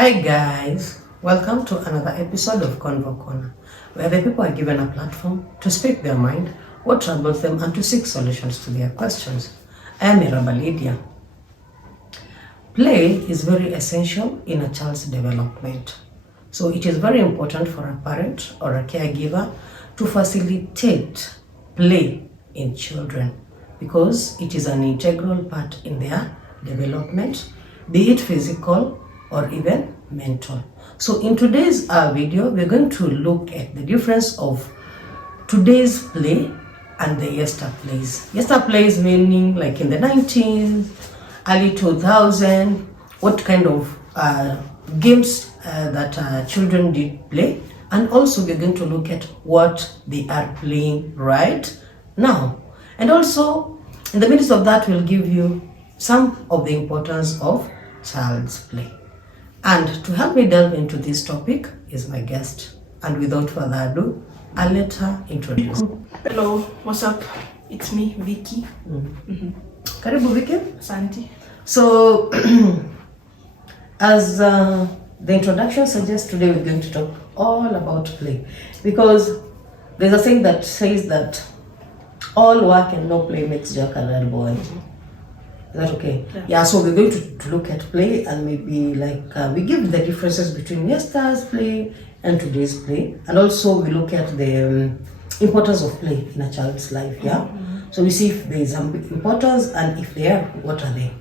Hi guys, welcome to another episode of Convo Corner, where the people are given a platform to speak their mind, what troubles them, and to seek solutions to their questions. I am Miraba Lydia. Play is very essential in a child's development. So it is very important for a parent or a caregiver to facilitate play in children because it is an integral part in their development, be it physical or even mental. So in today's video, we're going to look at the difference of today's play and the yester plays. Yester plays meaning like in the 19th, early 2000, what kind of games that children did play, and also we're going to look at what they are playing right now. And also in the midst of that, we'll give you some of the importance of child's play. And to help me delve into this topic is my guest. And without further ado, I'll let her introduce. Hello, what's up? It's me, Vicky. Karibu Vicky. Santi. So, as the introduction suggests, today we're going to talk all about play. Because there's a saying that says that all work and no play makes Jack a dull boy. Is that okay? Yeah, so we're going to look at play and maybe we give the differences between yesterday's play and today's play. And also we look at the importance of play in a child's life, yeah? So we see if there is some importance and if they are, what are they?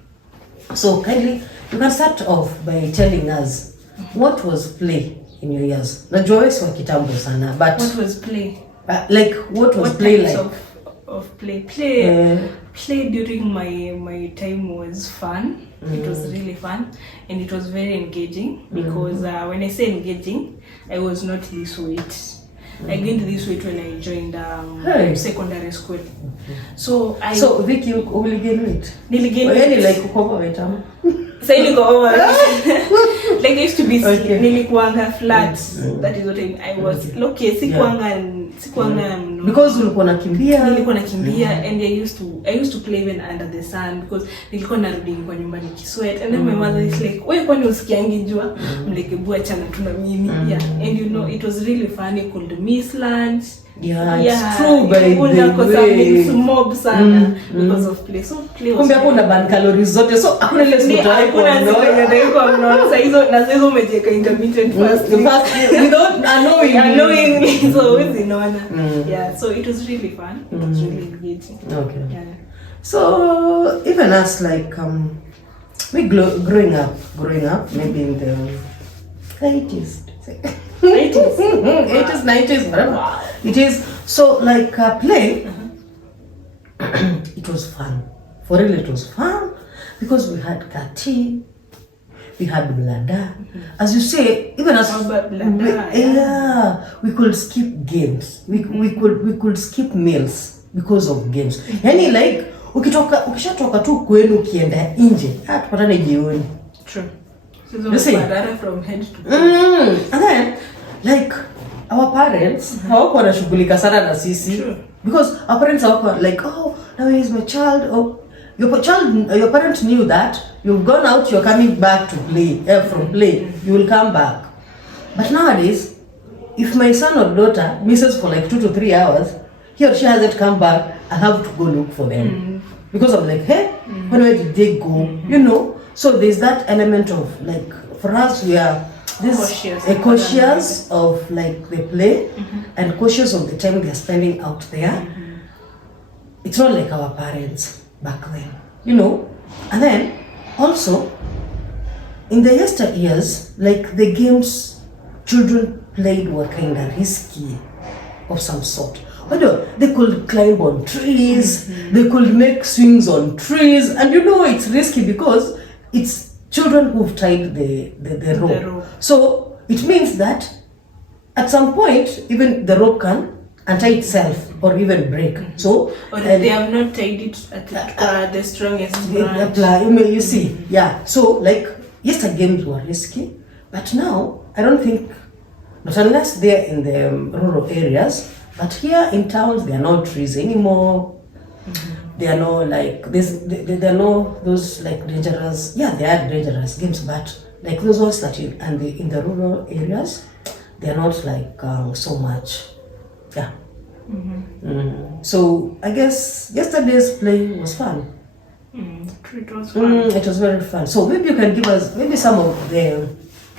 So kindly, you can start off by telling us what was play in your years. Najua wewe si wa kitambo sana, but what was play? What was play like? Of play. Play during my time was fun. It was really fun and it was very engaging because when I say engaging, I was not this weight. I gained this weight when I joined secondary school. So Vicky, uligain weight? Niligain weight. Like uko weight ama? Sasa niko over. Like I used to be nilikuanga flat. That is what I was. Okay, sikuanga because ulikuwa nakimbia and I used to play even under the sun because nilikuwa narudi kwa nyumba nikisweat and then my mother is like, wewe kwani usikiangi jua? Mlekebua achana tu na mimi. And you know it was really fun. You could miss lunch. It's true by the way. Mob sana because of play. So play was. Kumbe hapo una burn calories zote. So hakuna ile siku hakuna sasa hizo umejeka intermittent fasting. Without knowing. So always inaona. Yeah, so it was really fun. It was really engaging. Okay. Yeah. So even us we growing up maybe in the 80s. 80s, 90s, whatever. Wow. It is so play. It was fun. For real, it was fun because we had kati, we had blada. As you say, even as we could skip games. We could skip meals because of games. Yani ukishatoka tu kwenu ukienda nje, tupatane jioni. True. You see? From head to toe. And then our parents hawako wanashughulika sana na sisi because our parents hawako now here's my child, or your parent knew that you've gone out, you're coming back to play from play, you will come back. But nowadays, if my son or daughter misses for 2 to 3 hours, he or she hasn't come back, I have to go look for them because I'm like, hey, where did they go? You know. So there's that element of for us we are cautious of the play and cautious of the time they're spending out there. It's not like our parents back then, you know. And then also in the yesteryears, the games children played were kind of risky of some sort. They could climb on trees, they could make swings on trees, and you know it's risky because it's children who've tied the rope. So it means that at some point even the rope can untie itself or even break. So or they have not tied it at the strongest branch. You see, yeah. So yesterday games were risky, but now I don't think, not unless they're in the rural areas, but here in towns there are no trees anymore. There are no there are no those dangerous. Yeah, they are dangerous games, but like those ones that in the rural areas, they're not like so much. Yeah. So I guess yesterday's play was fun. It was fun. It was very fun. So maybe you can give us maybe some of the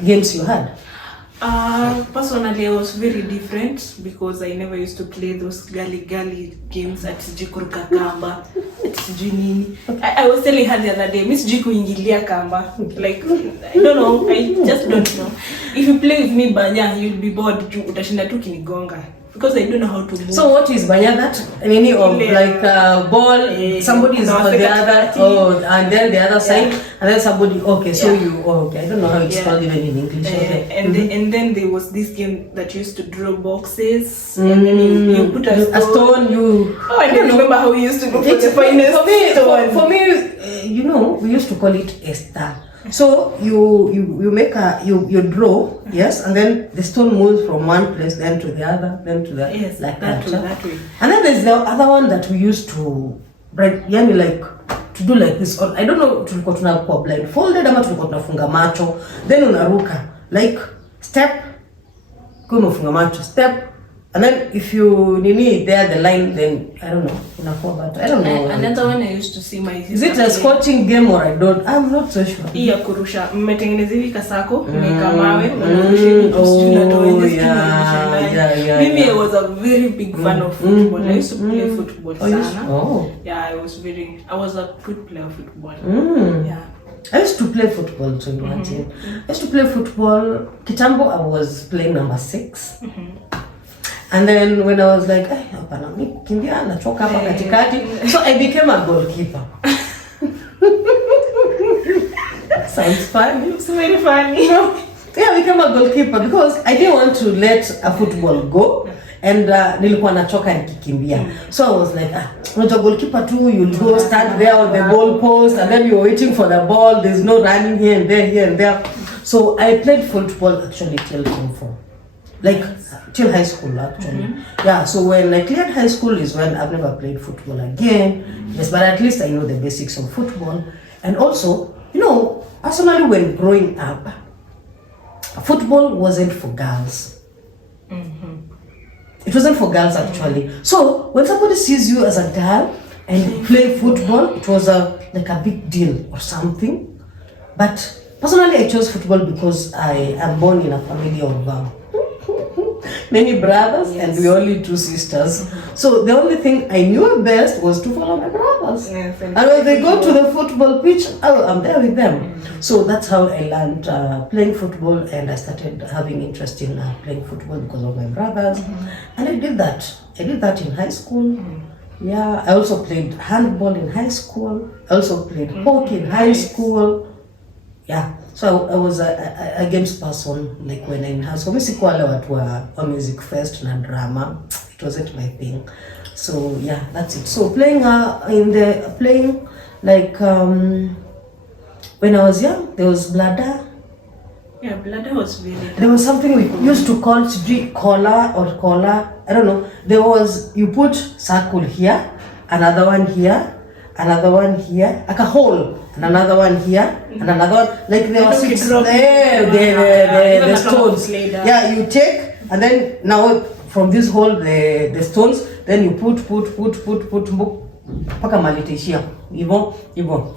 games you had. Personally, I was very different because I never used to play those gully games at Jikuruka Kamba, at Sijui. I was telling her the other day, Miss Jiku ingilia Kamba. Like, I don't know, I just don't know. If you play with me Banya, you'll be bored, utashinda tu kinigonga. Because I don't know how to move. So what is Banya that? Any of like ball, somebody is on the other, and then the other side, and then somebody, okay, so you, okay, I don't know how it's called even in English. Okay. And then there was this game that used to draw boxes, and then you put a stone. I don't remember how we used to go for the finest stone. For me, you know, we used to call it a star. So you make you draw, yes, and then the stone moves from one place, then to the other, then to the yes, like that way. And then there's the other one that we used to yani like to do like this. I don't know, tulikuwa tunakuwa blindfolded ama tulikuwa tunafunga macho, then unaruka like step, kwa unafunga macho step. And then if you nini there the line, then I don't know, but I don't know. Another one I used to see my sister. Is it a scorching game or I'm not so sure. Iya kurusha. Mmetengeneza hivi kasako, mmeka mawe, unarusha hivi tusijui na Mimi I was a very big fan of football. I used to play football sana. Yeah, I was a good player of football. Yeah. I used to play football too. I used to play football. Kitambo I was playing number 6. And then when I was like, hapana, kimbia nachoka hapa katikati, so I became a goalkeeper. Sounds funny. It's very funny. Yeah, I became a goalkeeper because I didn't want to let a football go, and nilikuwa nachoka nikikimbia. So I was like, unajua goalkeeper too, you'll go stand there on the goal post, and then you're waiting for the ball. There's no running here and there. So I played football actually till Form 4. Like till high school actually. Yeah, so when I cleared high school is when I've never played football again. Yes, but at least I know the basics of football. And also, you know, personally when growing up, football wasn't for girls. It wasn't for girls actually. So when somebody sees you as a girl and you play football, it was like a big deal or something. But personally I chose football because I am born in a family of many brothers, and we only 2 sisters. So the only thing I knew best was to follow my brothers. Yes, and when they go to the football pitch, I'm there with them. So that's how I learned playing football, and I started having interest in playing football because of my brothers. And I did that. I did that in high school. Yeah, I also played handball in high school. I also played hockey in high school. Yeah, so I was a games person like when I'm in high school. Sikuwa wale watu wa music fest na drama. It wasn't my thing. So yeah, that's it. So playing like when I was young, there was bladder. Yeah, bladder was really tough. There was something we used to call collar. I don't know. There was, you put circle here, another one here, another one here, like a hole, and another one here, and another one. Like there was 6 there, the stones. Yeah, you take, and then now from this hole the stones, then you put paka malitishia hivyo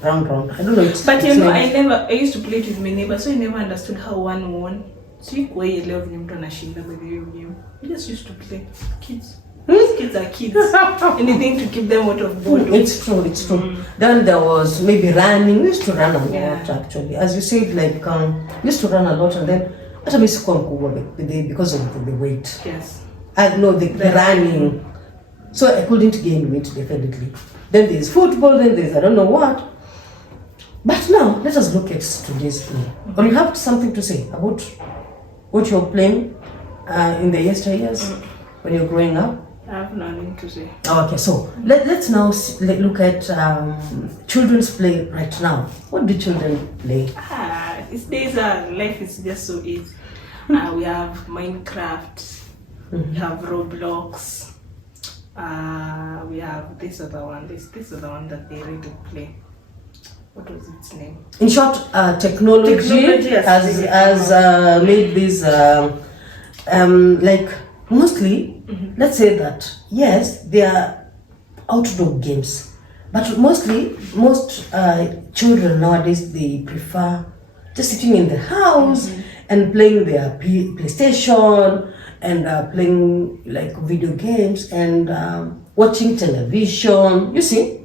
round. I don't know. But you know, I used to play it with my neighbor, so I never understood how one won. So you kwa ile vile mtu anashinda with you game. We just used to play. Kids are kids. Anything to keep them out of boredom. It's true. Then there was maybe running. We used to run a lot actually. As you said, like we used to run a lot, and then hata mimi sikuwa mkubwa because of the weight. Yes. I know the running. So I couldn't gain weight definitely. Then there's football, then there's I don't know what. But now let us look at today's play. Or you have something to say about what you're playing in the yesteryears when you're growing up? I have nothing to say. Okay, so let's now look at children's play right now. What do children play? These days life is just so easy. We have Minecraft, we have Roblox, we have this other one that they really play. what was its name? In short, technology has made this like mostly, let's say that yes, they are outdoor games, but most children nowadays, they prefer just sitting in the house and playing their PlayStation and playing like video games and watching television, you see.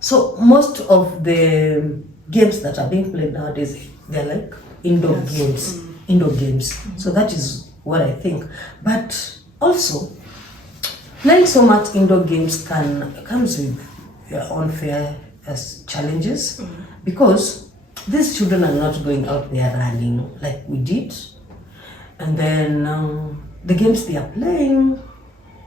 So most of the games that are being played nowadays, they're like indoor games. So that is what I think. But also, playing so much indoor games comes with their unfair challenges, because these children are not going out there running like we did, and then the games they are playing,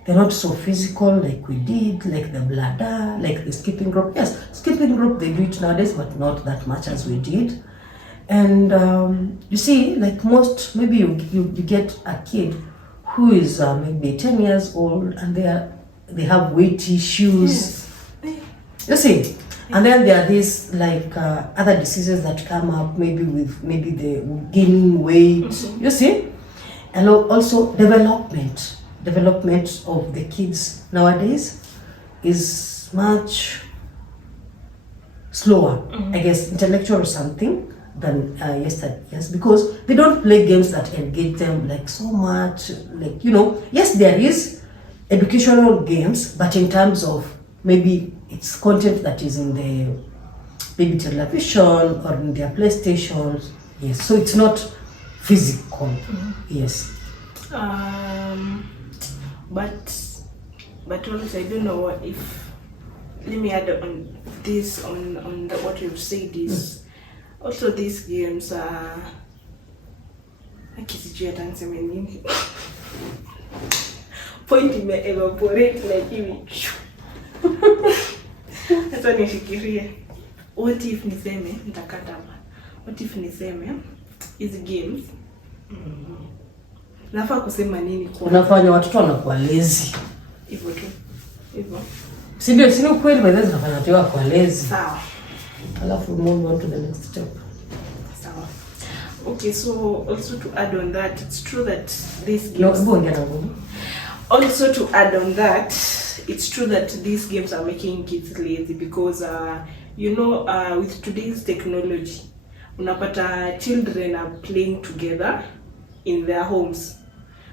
they're not so physical like we did, like the bladder, like the skipping rope. Yes, skipping rope, they do it nowadays, but not that much as we did. And you see, like most, maybe you get a kid who is maybe 10 years old, and they have weighty shoes. You see, and then there are these like other diseases that come up, maybe the gaining weight. You see, and also development of the kids nowadays is much slower, I guess, intellectual or something than yesterday. Yes, because they don't play games that engage them like so much. Like, you know, yes, there is educational games, but in terms of maybe it's content that is in the maybe television or in their PlayStations. Yes, so it's not physical. Yes. But also I don't know if, let me add on this on what you've said is also these games are point evaporate like hivi. Sasa nishikirie, what if niseme nitakata hapa, what if niseme hizi games nafaa kusema nini kwa unafanya watoto wanakuwa lazy hivyo tu hivyo, si ndio? Si kweli baadhi zinafanya watu wako lazy. Sawa, alafu move on to the next step. Sawa. Okay, so also to add on that, it's true that these games also to add on that, it's true that these games are making kids lazy because you know, with today's technology unapata children are playing together in their homes.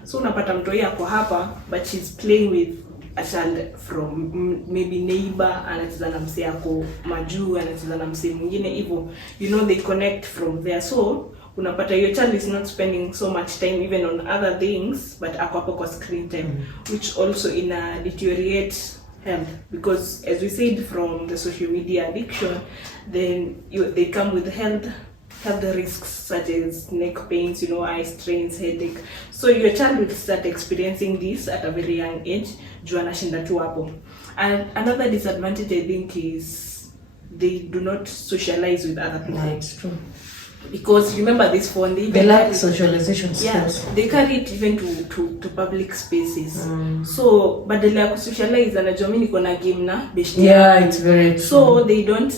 So unapata mtoi yako hapa, but she's playing with a child from maybe neighbor, anacheza na msee yako majuu, anacheza na msee mwingine hivyo, you know, they connect from there. So unapata your child is not spending so much time even on other things, but ako hapo kwa screen time, which also deteriorate health, because as we said, from the social media addiction, then they come with health risks such as neck pains, you know, eye strains, headache. So your child will start experiencing this at a very young age. Anashinda tu hapo. And another disadvantage I think is they do not socialize with other people. Yeah, it's true. Because remember this phone, they lack socialization skills. Yes, they carry it even to public spaces. So badala ya kusocialize, anajua mimi niko na game na beshte. Yeah, it's very true. So they don't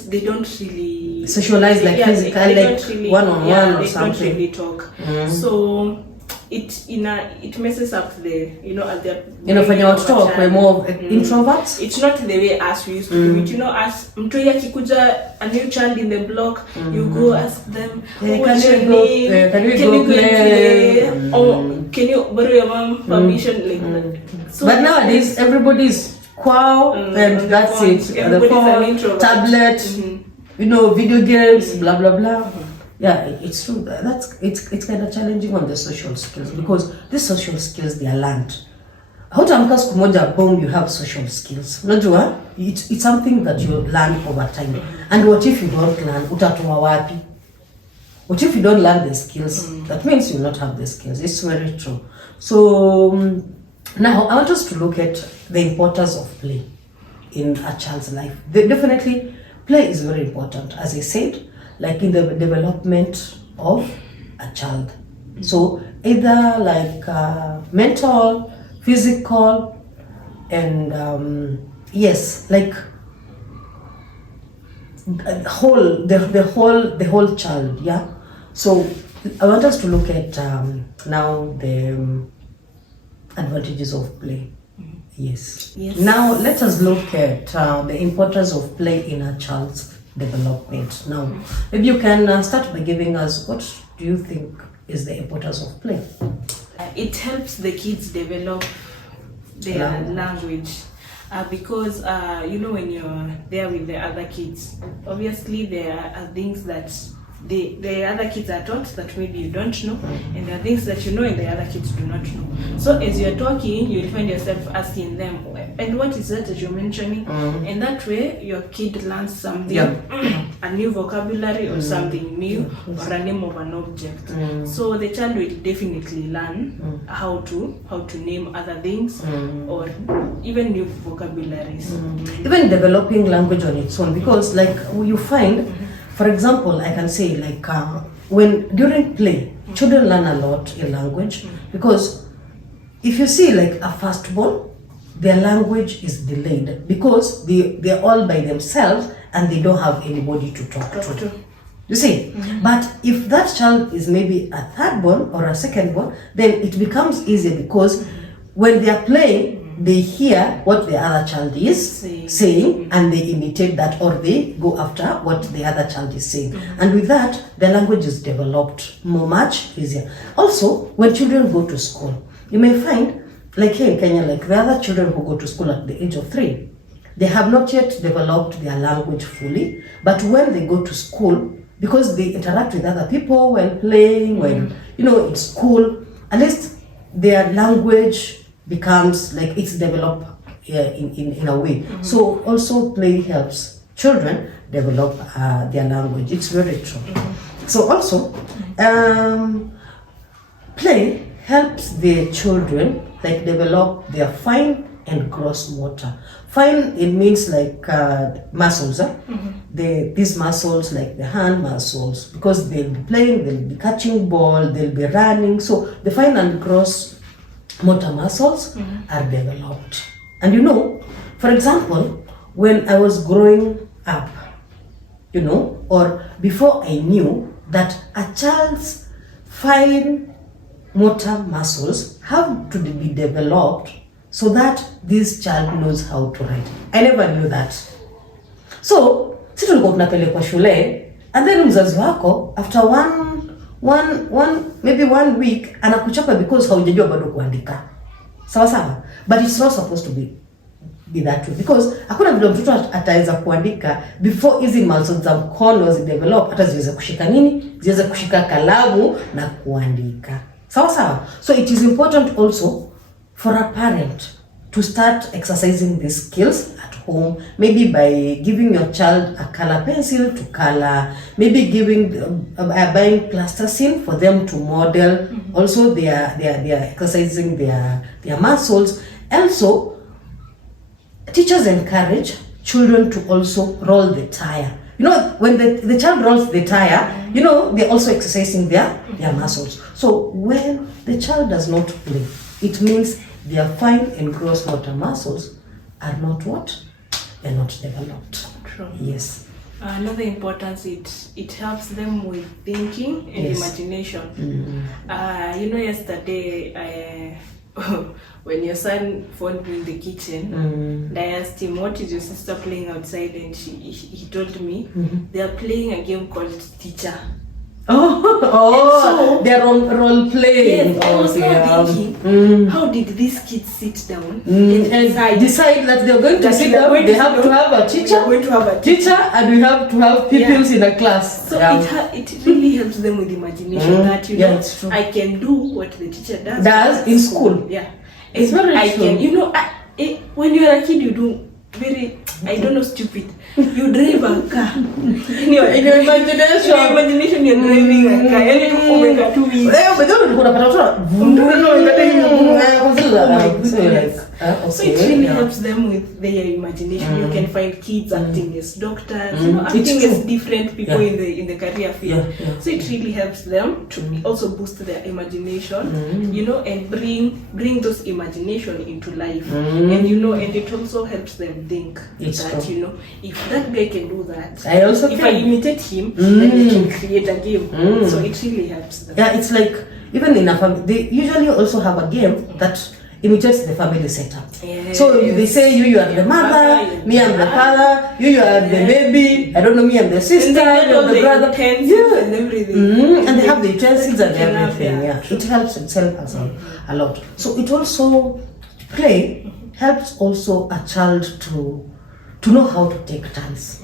really socialize like physically, like really, one-on-one or something. They don't really talk. So it messes up the, you know, at the, you know, fanya watoto wakwe more introverts. It's not the way as we used to do it, you know, as mtoi akikuja a new child in the block, you go ask them, what's your name, can you go play, or can you borrow your mom permission, like that. So, but nowadays everybody's quo and that's phone. It. The phone, tablet, you know, video games, blah blah blah. Yeah, it's true. It's kind of challenging on the social skills, because these social skills, they are learned. Hautamka siku moja boom, you have social skills. Unajua, it's something that you learn over time. And what if you don't learn? Utatoa wapi? What if you don't learn the skills? That means you will not have the skills. It's very true. So now I want us to look at the importance of play in a child's life. Definitely, play is very important, as I said, like in the development of a child. So either like mental, physical, and yes, like the whole child. Yeah. So I want us to look at now the advantages of play. Yes. Now let us look at the importance of play in a child's development. Now, maybe you can start by giving us, what do you think is the importance of play? It helps the kids develop their language. Because when you're there with the other kids, obviously there are things that the other kids are taught that maybe you don't know, and there are things that you know and the other kids do not know. So as you're talking, you'll find yourself asking them, and what is that you're mentioning? And that way your kid learns something, a new vocabulary or something new, or a name of an object. So the child will definitely learn how to name other things, or even new vocabularies. Even developing language on its own, because like you find, for example, I can say like when during play, children learn a lot in language, because if you see like a firstborn, their language is delayed because they're all by themselves and they don't have anybody to talk to. You see? But if that child is maybe a thirdborn or a secondborn, then it becomes easier, because when they are playing, they hear what the other child is saying and they imitate that, or they go after what the other child is saying. And with that, the language is developed much easier. Also, when children go to school, you may find, like here in Kenya, like the other children who go to school at the age of 3, they have not yet developed their language fully. But when they go to school, because they interact with other people while playing, when in school, at least their language becomes like it's developed in a way. So also play helps children develop their language. It's very true. So also play helps the children like develop their fine and gross motor. Fine, it means like muscles. These muscles, like the hand muscles, because they'll be playing, they'll be catching ball, they'll be running. So the fine and gross motor muscles are developed. And for example, when I was growing up, or before I knew that a child's fine motor muscles have to be developed so that this child knows how to write. I never knew that. So, si tulikuwa tunapelekwa shule, and then mzazi wako after maybe one week anakuchapa because haujajua bado kuandika. Sawa. But it's not supposed to be that way, because hakuna vile mtoto ataweza kuandika before hizi muscles za mkono zidevelop, hata ziweze kushika ziweze kushika kalamu na kuandika. Sawa. So it is important also for a parent to start exercising these skills at home, maybe by giving your child a color pencil to color, maybe buying plasticine for them to model. Also they are exercising their muscles. Also, teachers encourage children to also roll the tire. When the child rolls the tire, they're also exercising their muscles. So when the child does not play, it means their fine and gross motor muscles are not what? They're not developed. True. Yes. Another importance, it helps them with thinking and imagination. Yesterday, when your son phoned me in the kitchen, and I asked him, what is your sister playing outside? And he told me they are playing a game called Teacher. So they're role playing. Yes, I was now thinking, how did these kids sit down and decide that they're going to sit down? They have to have a teacher. Going to have a teacher, and we have to have pupils in a class. So it really helps them with imagination that I can do what the teacher does in school. Yeah, it's very true. When you're a kid, you do very, I don't know, stupid. You drive a car. In your imagination, you're driving a car. And you make a 2 weeks. But don't go to So it really helps them with their imagination. You can find kids acting as doctors, you know, acting as different people in the career field. So it really helps them to also boost their imagination, you know, and bring those imagination into life. And you know, and it also helps them think that, you know, if that guy can do that, if I imitate him, then we can create a game. So it really helps them. Yeah, it's like even in a family, they usually also have a game that imitates the family setup. So they say you are the mother, me I'm the father, you are the baby, I don't know, me I'm the sister, you are the brother. And everything. And they have the utensils and everything. It helps itself as a lot. So it also play helps also a child to know how to take turns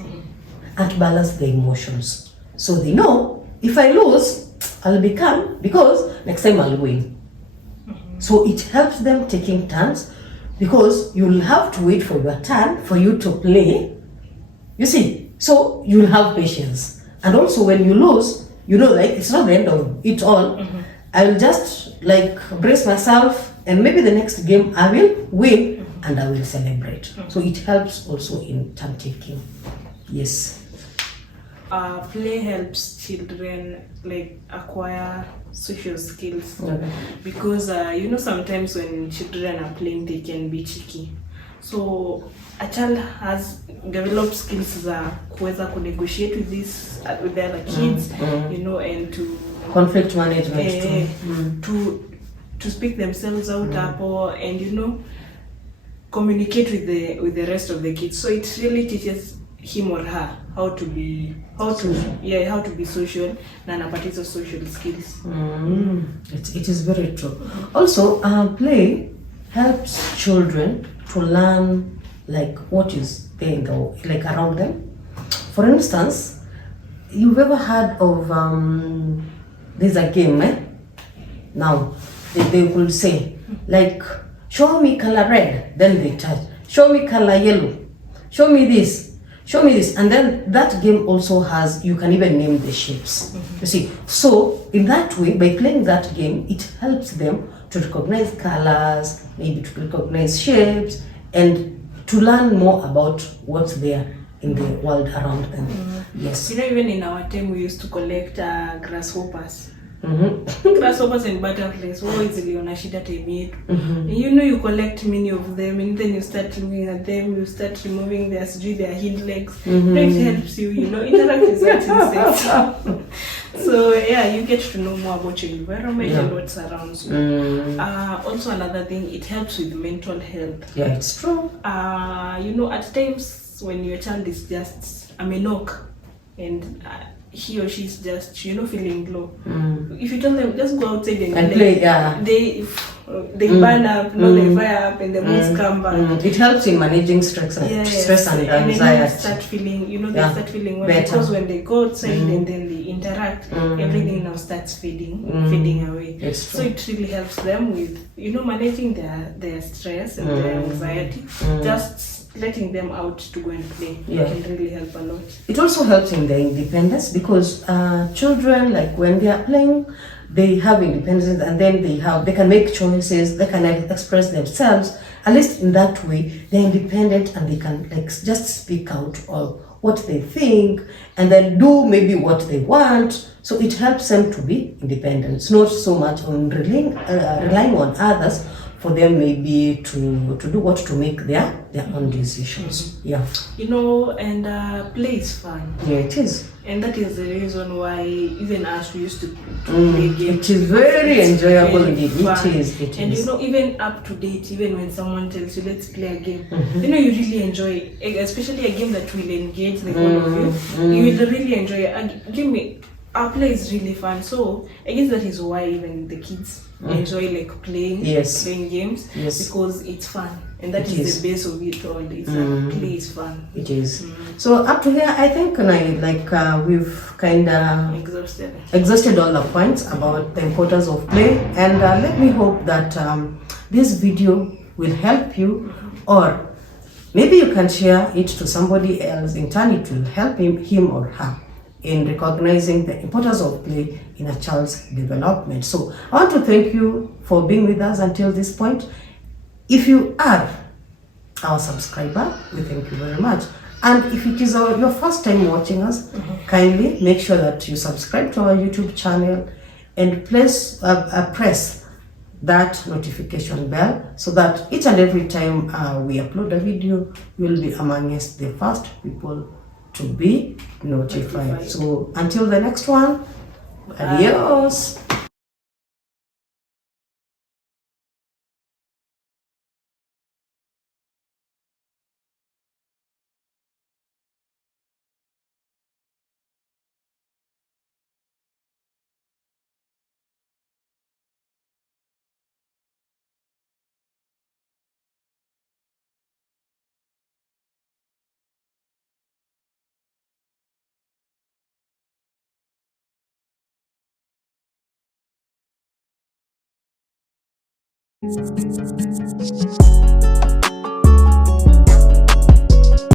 and balance the emotions. So they know if I lose, I'll be calm because next time I'll win. So it helps them taking turns because you'll have to wait for your turn for you to play. You see, so you'll have patience. And also when you lose, you know, like it's not the end of it all. I'll just like brace myself and maybe the next game I will win and I will celebrate. So it helps also in turn taking. Yes. Play helps children like acquire social skills because you know, sometimes when children are playing they can be cheeky. So a child has developed skills za kuweza negotiate with the other kids, you know, and to conflict management to speak themselves out and you know, communicate with the rest of the kids. So it really teaches him or her how to be social na anapata social skills. It is very true. Also, play helps children to learn like what is there like around them. For instance, you've ever heard of there's a game now they will say like, show me color red, then they touch, show me color yellow, show me this, and then that game also has, you can even name the shapes. You see, so in that way, by playing that game, it helps them to recognize colors, maybe to recognize shapes, and to learn more about what's there in the world around them. Yes. You know, even in our time, we used to collect grasshoppers. Grasshoppers and butterflies. Easily shida time yetu. You know, you collect many of them and then you start looking at them, you start removing their hind legs. It helps you, you know, interact with certain insects. So yeah, you get to know more about your environment and what surrounds you. Also another thing, it helps with mental health. Yeah, it's true. You know, at times when your child is just a knock and he or she's just, you know, feeling low. If you tell them just go outside and play, they burn up, they fire up, and the moods come back. It helps in managing stress and anxiety. And then they start feeling, you know, they start feeling well because when they go outside and then they interact, everything now starts fading away. So it really helps them with, you know, managing their stress and their anxiety. Just letting them out to go and play can really help a lot. It also helps in their independence because children, like when they are playing, they have independence and then they can make choices, they can express themselves. At least in that way, they're independent and they can like just speak out of what they think and then do maybe what they want. So it helps them to be independent. It's not so much on relying on others for them maybe to make their own decisions. You know, and play is fun. It is. And that is the reason why even us we used to play games. It is very enjoyable indeed. It is. And you know, even up to date, even when someone tells you let's play a game, you know, you really enjoy it, especially a game that will engage the whole of you. You will really enjoy it. Our play is really fun. So I guess that is why even the kids enjoy like playing games because it's fun. And that is the base of it all. It's like play is fun. It is. So up to here, I think we've kind of exhausted all the points about the importance of play. And let me hope that this video will help you, or maybe you can share it to somebody else. In turn, it will help him or her in recognizing the importance of play in a child's development. So I want to thank you for being with us until this point. If you are our subscriber, we thank you very much. And if it is your first time watching us, kindly make sure that you subscribe to our YouTube channel and press that notification bell so that each and every time we upload a video, you will be amongst the first people to be notified. So until the next one, adios.